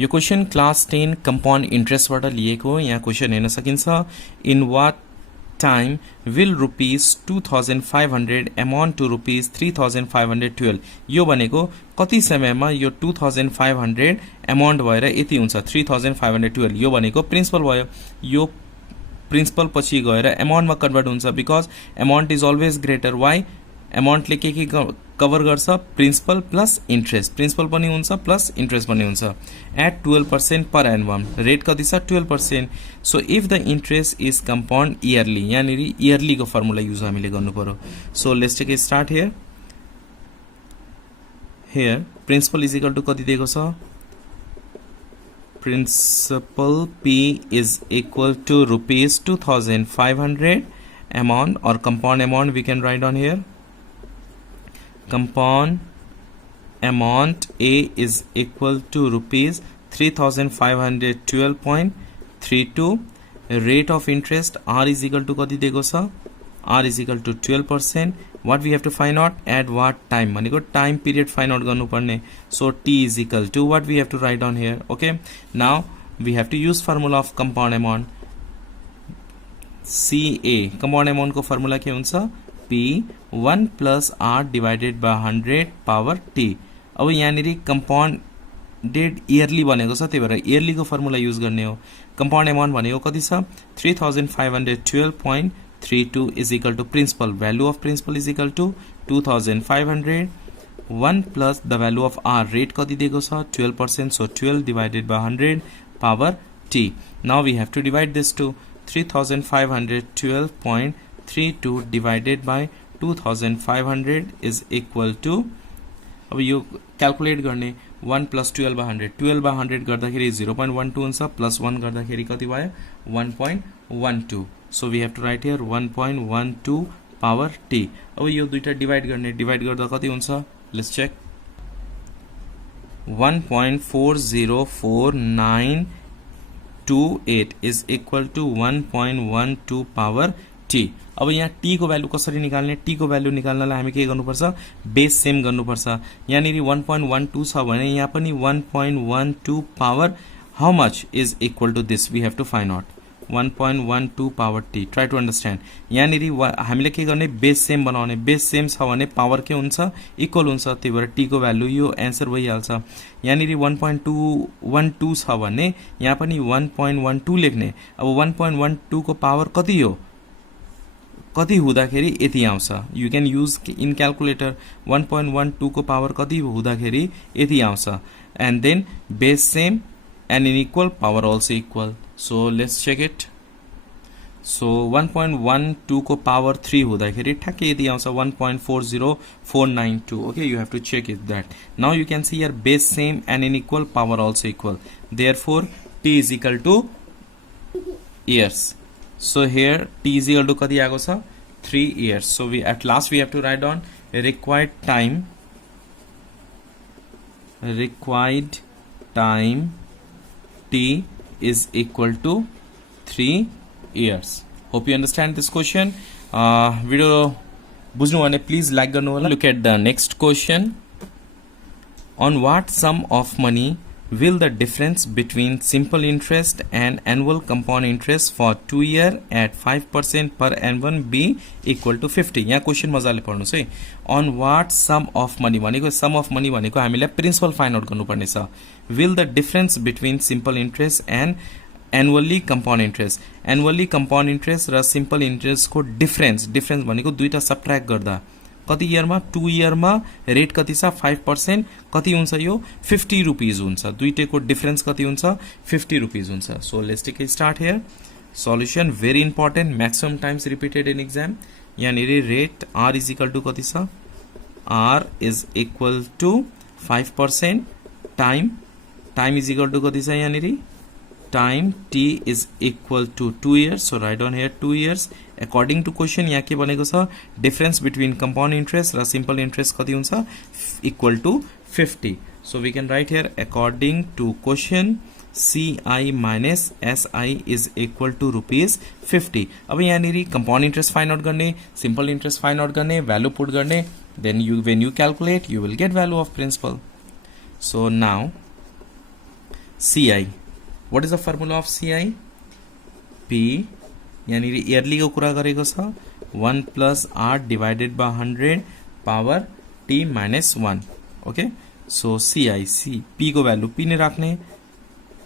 यो question class 10 compound इन्ट्रेस्टबाट लिएको। यहाँ क्वेसन हेर्न सकिन्छ, in what time will rupees 2500 amount to rupees 3512। यो भनेको कति समयमा यो 2500 अमाउन्ट भएर यति हुन्छ 3512। यो भनेको प्रिन्सिपल भयो। यो प्रिन्सिपल पछि गएर अमाउन्टमा कन्भर्ट हुन्छ, because amount is always greater. Why? अमाउन्टले के कभर गर्छ? Principal plus interest. प्रिन्सिपल पनि हुन्छ प्लस इन्ट्रेस्ट पनि हुन्छ। At 12% per annum. रेट कति छ? 12%। So if the interest is compound yearly, यहाँनिर इयरलीको फर्मुला युज हामीले गर्नु पर्यो। So let's take a start here. Here principal is equal to कति दिएको छ? Principal P is equal to rupees 2500 amount, or compound amount we can write on here. Compound amount A is equal to rupees 3512.32. Rate of interest R is equal to कति दिएको छ? R is equal to 12%. What we have to find out? At what time? भनेको time period find out गर्नु पर्ने. So T is equal to what we have to write down here. Okay. Now we have to use formula of compound amount. CA. Compound amount को formula के हुन्छ? P 1 plus R divided by 100 power T. अब यहाँनिर compounded yearly भनेको छ, त्यही भएर yearly को formula use गर्ने हो। compound amount भनेको कति छ? 3512.32 is equal to principal. Value of principal is equal to 2500. 1 plus the value of R. Rate कति दिएको छ? 12%. So 12 divided by 100 power T. Now we have to divide this to 3512.32 divided by 2500 is equal to, अब यो calculate गर्ने 1 plus 12 by 100. 12 by 100 गर्दाखेरि 0.12 हुन्छ, plus 1 गर्दाखेरि कति भयो? 1.12. So we have to write here 1.12 power T. अब यो दुईटा डिवाइड गर्ने, डिवाइड गर्दा कति हुन्छ? Let's check. 1.404928 is equal to 1.12 power T. अब यहाँ T को भ्यालु कसरी निकाल्ने? T को भ्यालु निकाल्नलाई हामी के गर्नुपर्छ? बेस सेम गर्नुपर्छ। यहाँनिर 1.12 छ भने यहाँ पनि 1.12 power how much is equal to this? We have to find out. 1.12 power T. Try to understand. यहाँनिर हामीले के गर्ने? बेस सेम बनाउने। बेस सेम छ भने पावर के हुन्छ? इक्वल हुन्छ, त्यही भएर T को भ्यालु यो एन्सर भइहाल्छ। यहाँनिर 1.212 छ भने यहाँ पनि 1.12 लेख्ने। अब 1.12 को पावर कति हो? कति हुँदाखेरि यति आउँछ? You can use in calculator. 1.12 को पावर कति हुँदाखेरि यति आउँछ। And then base same and in equal, power also equal. So let's check it. So 1.12 को power 3 हुँदाखेरि ठ्याक्कै यति आउँछ 1.40492. Okay, you have to check it that. Now you can see here base same and in equal, power also equal. Therefore T is equal to years. So here T is equal to कति आएको छ? 3 years. So we at last we have to write down required time T is equal to 3 years. Hope you understand this question. Video बुझ्नु भने please like गर्नु होला. Look at the next question. On what sum of money will the difference between simple interest and annual compound interest for 2 year at 5% per annum be equal to 50? यहाँ question मजाले पढ्नुस् है। On what sum of money भनेको sum of money भनेको हामीले principal find out गर्नुपर्ने छ। Will the difference between simple interest and annually compound interest. Annually compound interest र simple interest को डिफरेन्स भनेको दुईटा सबट्र्याक्ट गर्दा कति इयरमा? 2 इयरमा रेट कति छ? 5%। कति हुन्छ यो? 50 रुपीज हुन्छ। दुईटैको डिफरेन्स कति हुन्छ? 50 रुपीज हुन्छ। So let's take a start here. Solution very important, maximum times repeated in exam. यहाँनिर rate R is equal to कति छ? R is equal to 5%। Time is equal to कति छ यहाँनिर? Time T is equal to 2 years. So write down here 2 years. According to question यहाँ के बनेको छ? Difference between compound interest र simple interest कति हुन्छ? Equal to 50. So we can write here according to question CI minus SI is equal to rupees 50. अब यहाँनिर compound interest find out गर्ने, simple interest find out गर्ने, value put गर्ने, then when you calculate you will get value of principal. So now CI. What is the formula of CI? P यानी yearly को कुरा गरेको छ 1 plus R divided by 100 power T minus 1. Okay, so CI C P को value P ने राख्ने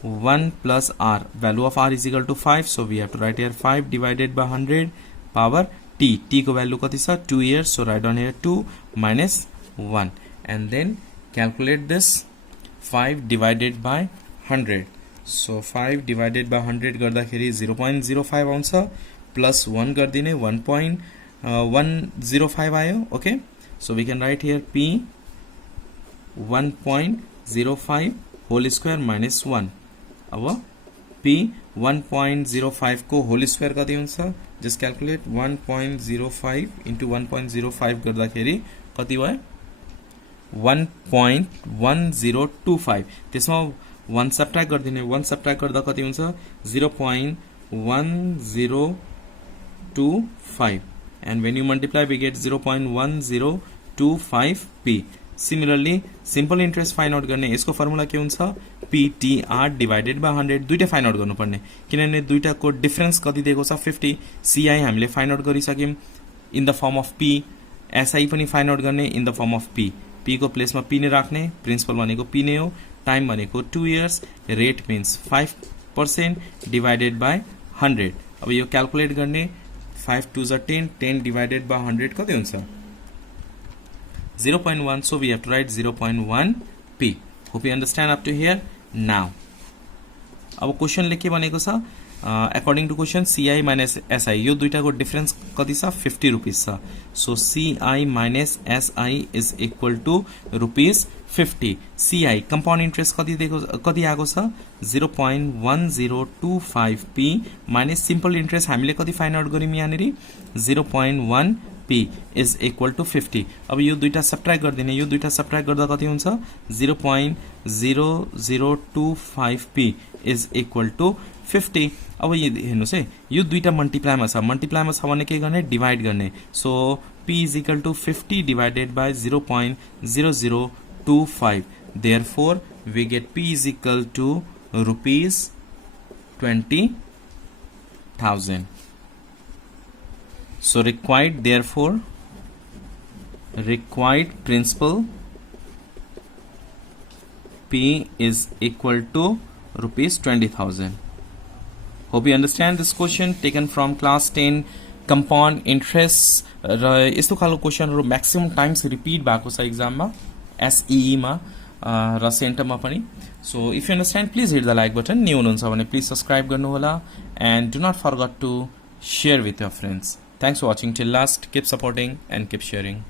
1 plus R, value of R is equal to 5, so we have to write here 5 divided by 100 power T. T को value कति छ 2 years, so write down here 2 minus 1 and then calculate this 5 divided by 100. So 5 divided by 100 गर्दाखेरि 0.05 आउँछ plus 1 गरिदिने 1.105 आयो. Okay, so we can write here P 1.05 whole square minus 1. अब P 1.05 को whole square कति हुन्छ? जस्ट क्याल्कुलेट 1.05 into 1.05 गर्दाखेरि कति भयो? 1.1025. त्यसमा 1 सब्ट्र्याक्ट गरिदिने 1 सब्ट्र्याक्ट गर्दा कति हुन्छ? 0.1025 and when you multiply we get 0.1025p. Similarly, simple interest find out गर्ने यसको फर्मुला के हुन्छ? PTR divided by 100. दुईटा फाइन्ड आउट गर्नुपर्ने किनभने दुईटाको डिफरेन्स कति दिएको छ 50. CI हामीले फाइन्ड आउट गरिसक्यौं in the form of P. SI पनि फाइन्ड आउट गर्ने in the form of P. P को प्लेसमा P नै राख्ने, प्रिन्सिपल भनेको P नै हो, टाइम भनेको 2 years, rate means 5% divided by 100. अब यो क्याल्कुलेट गर्ने 5 2 जा 10, 10 डिवाइडेड बाइ 100 कति हुन्छ? 0.1, so we have to write 0.1p. Hope you understand up to here. Now, अब क्वेशन लेके भनेको छ according to question CI minus SI यो दुईटाको डिफरेन्स कति छ? 50 रुपीस छ. So CI minus SI is equal to rupees 50. CI compound interest कति आएको छ? 0.1025p माइनस सिम्पल इंट्रेस्ट हामीले कति फाइन्ड आउट गर्यौं यहाँनेरि? 0.1p is equal to 50. अब यो दुईटा सब्ट्र्याक्ट गर्दिने, यो दुईटा सब्ट्र्याक्ट गर्दा कति हुन्छ? 0.0025p is equal to 50. अब यो हेर्नुस् है, यो दुईटा मल्टिप्लाईमा छ भने के गर्ने? डिवाइड गर्ने. So p is equal to 50 divided by 0.0025. Therefore, we get p is equal to rupees 20,000. So required principal P is equal to rupees 20,000. Hope you understand this question taken from class 10 compound interest. यस्तो खालको क्वेशनहरु maximum times repeat भएको छ एक्जाममा, SEE मा र सेन्टरमा पनि. So if you understand, please hit the like button. New हुनुहुन्छ भने please subscribe गर्नु होला and do not forget to share with your friends. Thanks for watching till last. Keep supporting and keep sharing.